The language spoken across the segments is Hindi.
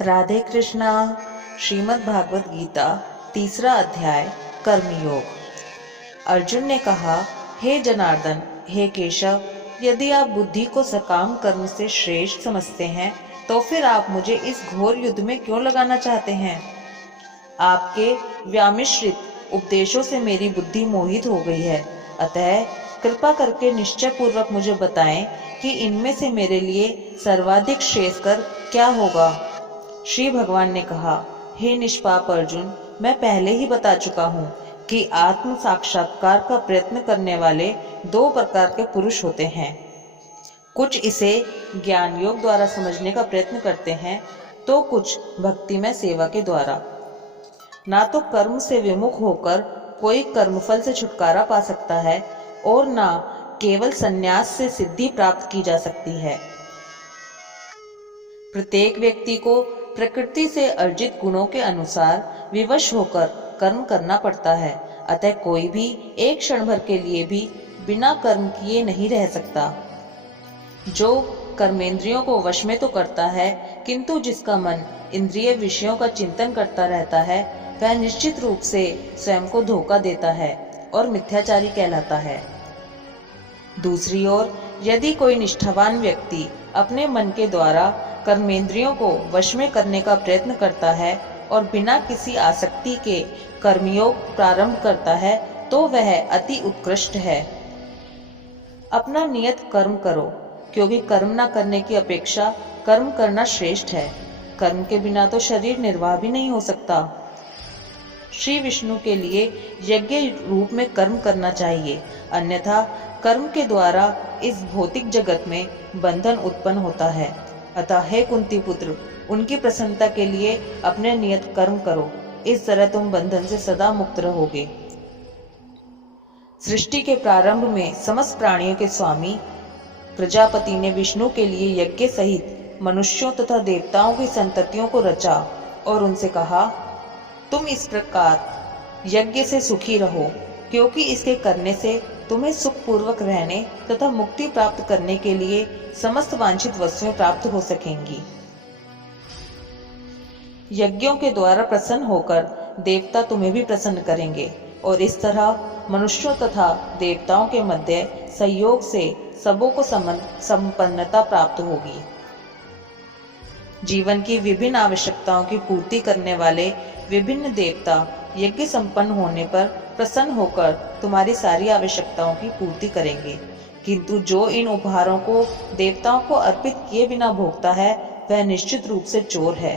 राधे कृष्णा। श्रीमद् भागवत गीता तीसरा अध्याय कर्मयोग। अर्जुन ने कहा, हे जनार्दन, हे केशव, यदि आप बुद्धि को सकाम कर्म से श्रेष्ठ समझते हैं तो फिर आप मुझे इस घोर युद्ध में क्यों लगाना चाहते हैं? आपके व्यामिश्रित उपदेशों से मेरी बुद्धि मोहित हो गई है, अतः कृपा करके निश्चय पूर्वक मुझे बताएं कि इनमें से मेरे लिए सर्वाधिक श्रेयस्कर क्या होगा। श्री भगवान ने कहा, हे निष्पाप अर्जुन, मैं पहले ही बता चुका हूँ कि आत्म साक्षात्कार का प्रयत्न करने वाले दो प्रकार के पुरुष होते हैं। कुछ इसे ज्ञान योग द्वारा समझने का प्रयत्न करते हैं तो कुछ भक्तिमय सेवा के द्वारा। ना तो कर्म से विमुख होकर कोई कर्मफल से छुटकारा पा सकता है और ना केवल संन्यास से सिद्धि प्राप्त की जा सकती है। प्रत्येक व्यक्ति को प्रकृति से अर्जित गुणों के अनुसार विवश होकर कर्म करना पड़ता है, अतः कोई भी एक क्षण भर के लिए भी बिना कर्म किए नहीं रह सकता। जो कर्मेंद्रियों को वश में तो करता है, किंतु जिसका मन इंद्रिय विषयों का चिंतन करता रहता है, वह निश्चित रूप से स्वयं को धोखा देता है और मिथ्याचारी कहलाता है। दूसरी ओर, यदि कोई निष्ठावान व्यक्ति अपने मन के द्वारा कर्मेंद्रियों को वश में करने का प्रयत्न करता है और बिना किसी आसक्ति के कर्मयोग प्रारंभ करता है तो वह अति उत्कृष्ट है। अपना नियत कर्म करो, क्योंकि कर्म न करने की अपेक्षा कर्म करना श्रेष्ठ है। कर्म के बिना तो शरीर निर्वाह भी नहीं हो सकता। श्री विष्णु के लिए यज्ञ रूप में कर्म करना चाहिए, अन्यथा कर्म के द्वारा इस भौतिक जगत में बंधन उत्पन्न होता है। अतः हे कुंती पुत्र, उनकी प्रसन्नता के लिए अपने नियत कर्म करो, इस तरह तुम बंधन से सदा मुक्त रहोगे। सृष्टि के प्रारंभ में समस्त प्राणियों के स्वामी प्रजापति ने विष्णु के लिए यज्ञ सहित मनुष्यों तथा देवताओं की संततियों को रचा और उनसे कहा, तुम इस प्रकार यज्ञ से सुखी रहो, क्योंकि इसके करने से तुम्हें सुखपूर्वक रहने तथा मुक्ति प्राप्त करने के लिए समस्त वांछित वस्तुएं प्राप्त हो सकेंगी। यज्ञों के द्वारा प्रसन्न होकर देवता तुम्हें भी प्रसन्न करेंगे और इस तरह मनुष्यों तथा देवताओं के मध्य सहयोग से सबों को संपन्नता प्राप्त होगी। जीवन की विभिन्न आवश्यकताओं की पूर्ति करने वाले विभिन्न देवता यज्ञ संपन्न होने पर प्रसन्न होकर तुम्हारी सारी आवश्यकताओं की पूर्ति करेंगे, किंतु जो इन उपहारों को देवताओं को अर्पित किए बिना भोगता है वह निश्चित रूप से चोर है।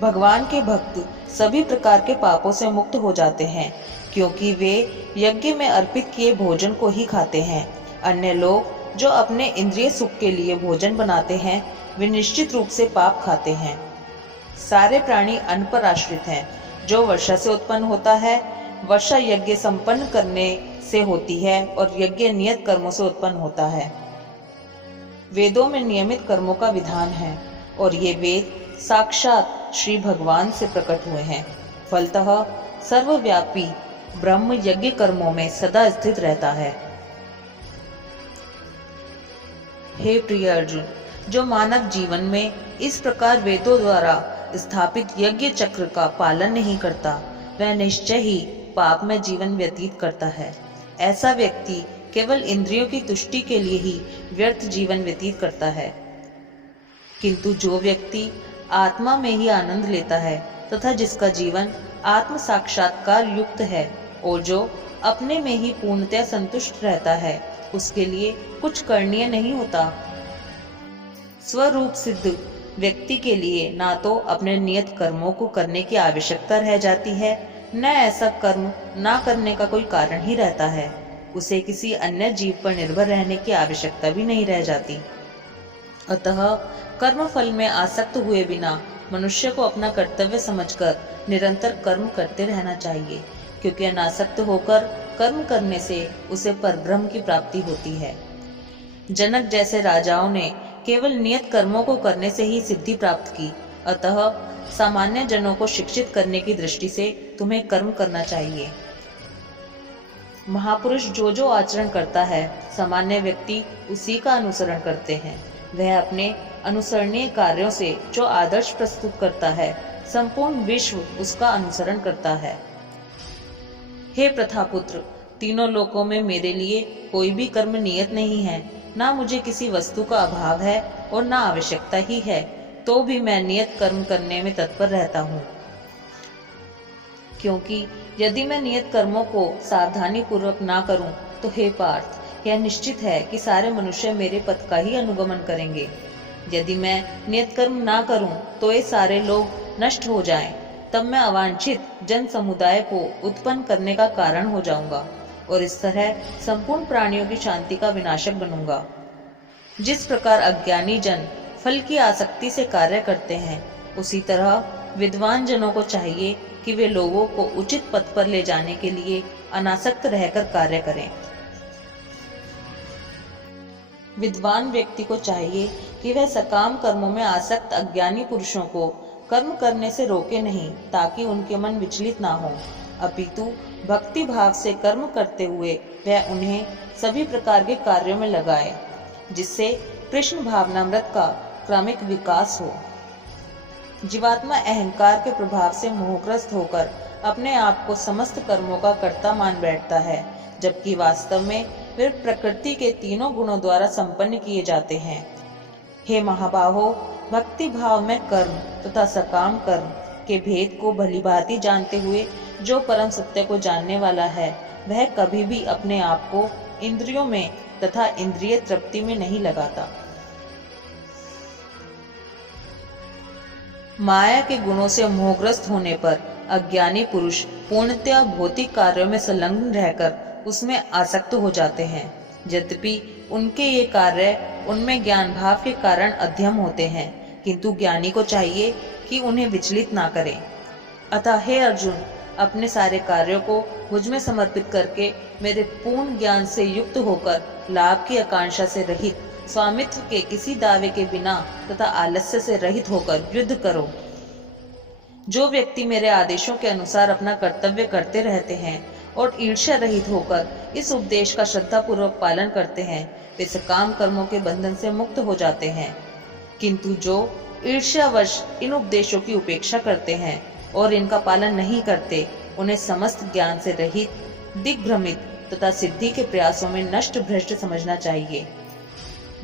भगवान के भक्त सभी प्रकार के पापों से मुक्त हो जाते हैं, क्योंकि वे यज्ञ में अर्पित किए भोजन को ही खाते हैं। अन्य लोग जो अपने इंद्रिय सुख के लिए भोजन बनाते हैं, वे निश्चित रूप से पाप खाते हैं। सारे प्राणी अन्न पर आश्रित हैं। जो वर्षा से उत्पन्न होता है, वर्षा यज्ञ संपन्न करने से होती है और यज्ञ नियत कर्मों से उत्पन्न होता है। वेदों में नियमित कर्मों का विधान है और ये वेद साक्षात श्री भगवान से प्रकट हुए हैं। फलतः सर्वव्यापी ब्रह्म यज्ञ कर्मों में सदा स्थित रहता है। हे प्रिय अर्जुन, जो मानव जीवन में इस प्रकार वेदों द्वारा स्थापित यज्ञ चक्र का पालन नहीं करता, वह निश्चय ही पाप में जीवन व्यतीत करता है। ऐसा व्यक्ति केवल इंद्रियों की तुष्टि के लिए ही व्यर्थ जीवन व्यतीत करता है, किंतु जो व्यक्ति आत्मा में ही आनंद लेता है तथा जिसका जीवन आत्म साक्षात्कार युक्त है और जो अपने में ही पूर्णतः संतुष्ट रहता है, उसके लिए कुछ करणीय नहीं होता। स्वरूप सिद्ध व्यक्ति के लिए ना तो अपने नियत कर्मों को करने की आवश्यकता रह जाती है, न ऐसा कर्म ना करने का कोई कारण ही रहता है। उसे किसी अन्य जीव पर निर्भर रहने की आवश्यकता भी नहीं रह जाती। अतः कर्म फल में आसक्त हुए बिना मनुष्य को अपना कर्तव्य समझकर निरंतर कर्म करते रहना चाहिए, क्योंकि अनासक्त होकर कर्म करने से उसे परब्रह्म की प्राप्ति होती है। जनक जैसे राजाओं ने केवल नियत कर्मों को करने से ही सिद्धि प्राप्त की, अतः सामान्य जनों को शिक्षित करने की दृष्टि से तुम्हें कर्म करना चाहिए। महापुरुष जो जो आचरण करता है, सामान्य व्यक्ति उसी का अनुसरण करते हैं। वह अपने अनुसरणीय कार्यों से जो आदर्श प्रस्तुत करता है, संपूर्ण विश्व उसका अनुसरण करता है। हे प्रथापुत्र, तीनों लोकों में मेरे लिए कोई भी कर्म नियत नहीं है। ना मुझे किसी वस्तु का अभाव है और ना आवश्यकता ही है, तो भी मैं नियत कर्म करने में तत्पर रहता हूँ। क्योंकि यदि मैं नियत कर्मों को सावधानी पूर्वक ना करूं, तो हे पार्थ, यह निश्चित है कि सारे मनुष्य मेरे पथ का ही अनुगमन करेंगे। यदि मैं नियत कर्म ना करूं, तो ये सारे लोग नष्ट हो जाएं, तब मैं अवांछित जन समुदाय को उत्पन्न करने का कारण हो जाऊंगा और इस तरह संपूर्ण प्राणियों की शांति का विनाशक बनूंगा। जिस प्रकार अज्ञानी जन फल की आसक्ति से कार्य करते हैं, उसी तरह विद्वान जनों को चाहिए कि वे लोगों को उचित पथ पर ले जाने के लिए अनासक्त रहकर कार्य करें। विद्वान व्यक्ति को चाहिए कि वह सकाम कर्मों में आसक्त अज्ञानी पुरुषों को कर्म करने से रोके नहीं, ताकि उनके मन विचलित ना हो, अपितु भक्ति भाव से कर्म करते हुए वह उन्हें सभी प्रकार के कार्यों में लगाए, जिससे कृष्ण भावनामृत का क्रमिक विकास हो। जीवात्मा अहंकार के प्रभाव से मोहग्रस्त होकर अपने आप को समस्त कर्मों का कर्ता मान बैठता है, जबकि वास्तव में वे प्रकृति के तीनों गुणों द्वारा संपन्न किए जाते हैं। हे महाबाहो, भक्ति भाव में कर्म तथा सकाम कर्म के भेद को भलीभांति जानते हुए जो परम सत्य को जानने वाला है, वह कभी भी अपने आप को इंद्रियों में तथा इंद्रिय तृप्ति में नहीं लगाता। माया के गुणों से मोहग्रस्त होने पर अज्ञानी पुरुष पूर्णतया भौतिक कार्यों में संलग्न रहकर उसमें आसक्त हो जाते हैं। यद्यपि उनके ये कार्य उनमें ज्ञान भाव के कारण अध्यम होते हैं, किंतु ज्ञानी को चाहिए कि उन्हें विचलित ना करें। अतः हे अर्जुन, अपने सारे कार्यों को मुझ में समर्पित करके मेरे पूर्ण ज्ञान से युक्त होकर लाभ की आकांक्षा से रहित, स्वामित्व के किसी दावे के बिना तथा आलस्य से रहित होकर युद्ध करो। जो व्यक्ति मेरे आदेशों के अनुसार अपना कर्तव्य करते रहते हैं और ईर्ष्या रहित होकर इस उपदेश का श्रद्धा पूर्वक पालन करते हैं, वे सकाम कर्मों के बंधन से मुक्त हो जाते हैं। किंतु जो ईर्ष्यावश इन उपदेशों की उपेक्षा करते हैं और इनका पालन नहीं करते, उन्हें समस्त ज्ञान से रहित, दिग्भ्रमित तथा सिद्धि के प्रयासों में नष्ट भ्रष्ट समझना चाहिए।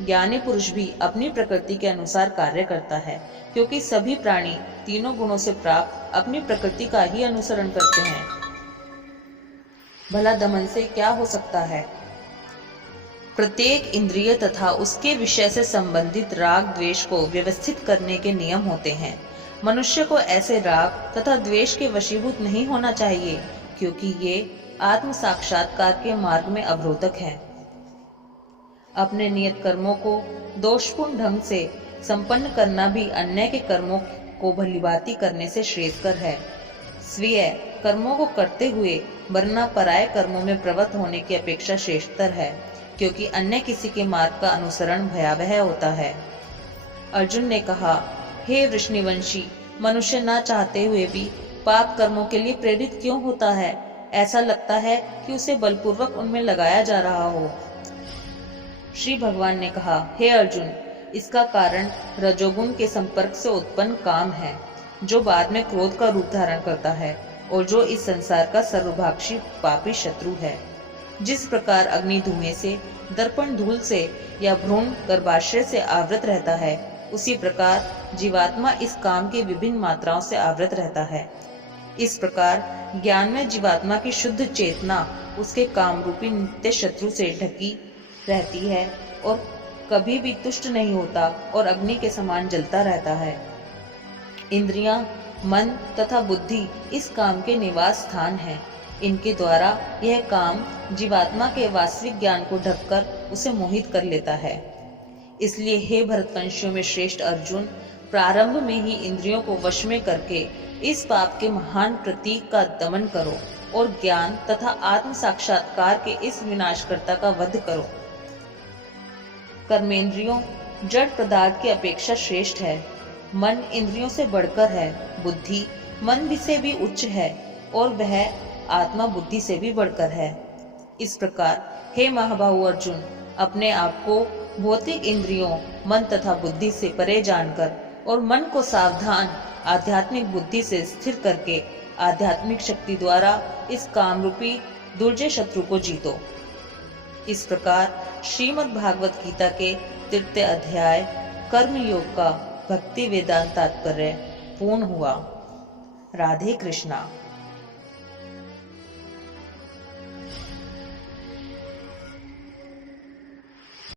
ज्ञानी पुरुष भी अपनी प्रकृति के अनुसार कार्य करता है, क्योंकि सभी प्राणी तीनों गुणों से प्राप्त अपनी प्रकृति का ही अनुसरण करते हैं। भला दमन से क्या हो सकता है? प्रत्येक इंद्रिय तथा उसके विषय से संबंधित राग द्वेष को व्यवस्थित करने के नियम होते हैं। मनुष्य को ऐसे राग तथा द्वेष के वशीभूत नहीं होना चाहिए, क्योंकि ये आत्म साक्षात्कार के मार्ग में अवरोधक हैं। अपने नियत कर्मों को दोषपूर्ण ढंग से संपन्न करना भी अन्य के कर्मों को भलीभांति करने से श्रेयस्कर है। स्वीय कर्मों को करते हुए वरना पराये कर्मों में प्रवृत्त होने की अपेक्षा श्रेष्ठतर है, क्योंकि अन्य किसी के मार्ग का अनुसरण भयावह होता है। अर्जुन ने कहा, हे वृष्णिवंशी, मनुष्य ना चाहते हुए भी पाप कर्मों के लिए प्रेरित क्यों होता है? ऐसा लगता है कि उसे बलपूर्वक उनमें लगाया जा रहा हो। श्री भगवान ने कहा, हे अर्जुन, इसका कारण रजोगुण के संपर्क से उत्पन्न काम है, जो बाद में क्रोध का रूप धारण करता है और जो इस संसार का सर्वभाक्षी पापी शत्रु है। जिस प्रकार अग्नि धुएं से, दर्पण धूल से या भ्रूण गर्भाशय से आवृत रहता है, उसी प्रकार जीवात्मा इस काम की विभिन्न मात्राओं से आवृत रहता है। इस प्रकार ज्ञान में जीवात्मा की शुद्ध चेतना उसके काम रूपी नित्य शत्रु से ढकी रहती है और कभी भी तुष्ट नहीं होता और अग्नि के समान जलता रहता है। इंद्रियां, मन तथा बुद्धि इस काम के निवास स्थान हैं। इनके द्वारा यह काम जीवात्मा के वास्तविक ज्ञान को ढककर उसे मोहित कर लेता है। इसलिए हे भरतवंशियों में श्रेष्ठ अर्जुन, प्रारंभ में ही इंद्रियों को वश में करके इस पाप के महान प्रतीक का दमन करो और ज्ञान तथा आत्म साक्षात्कार के इस विनाशकर्ता का वध करो। कर्मेंद्रियों जड़ पदार्थ की अपेक्षा श्रेष्ठ है। मन इंद्रियों से बढ़कर है। बुद्धि मन से भी उच्च है और वह आत्मा बुद्धि से भी बढ़कर है। इस प्रकार हे महाबाहु अर्जुन, अपने आप को भौतिक इंद्रियों, मन तथा बुद्धि से परे जानकर और मन को सावधान आध्यात्मिक बुद्धि से स्थिर करके आध्यात्मिक शक्ति द्वारा इस काम रूपी दुर्जय शत्रु को जीतो। इस प्रकार श्रीमद् भागवत गीता के 3 अध्याय कर्म योग का भक्ति वेदांत तात्पर्य पूर्ण हुआ। राधे कृष्णा।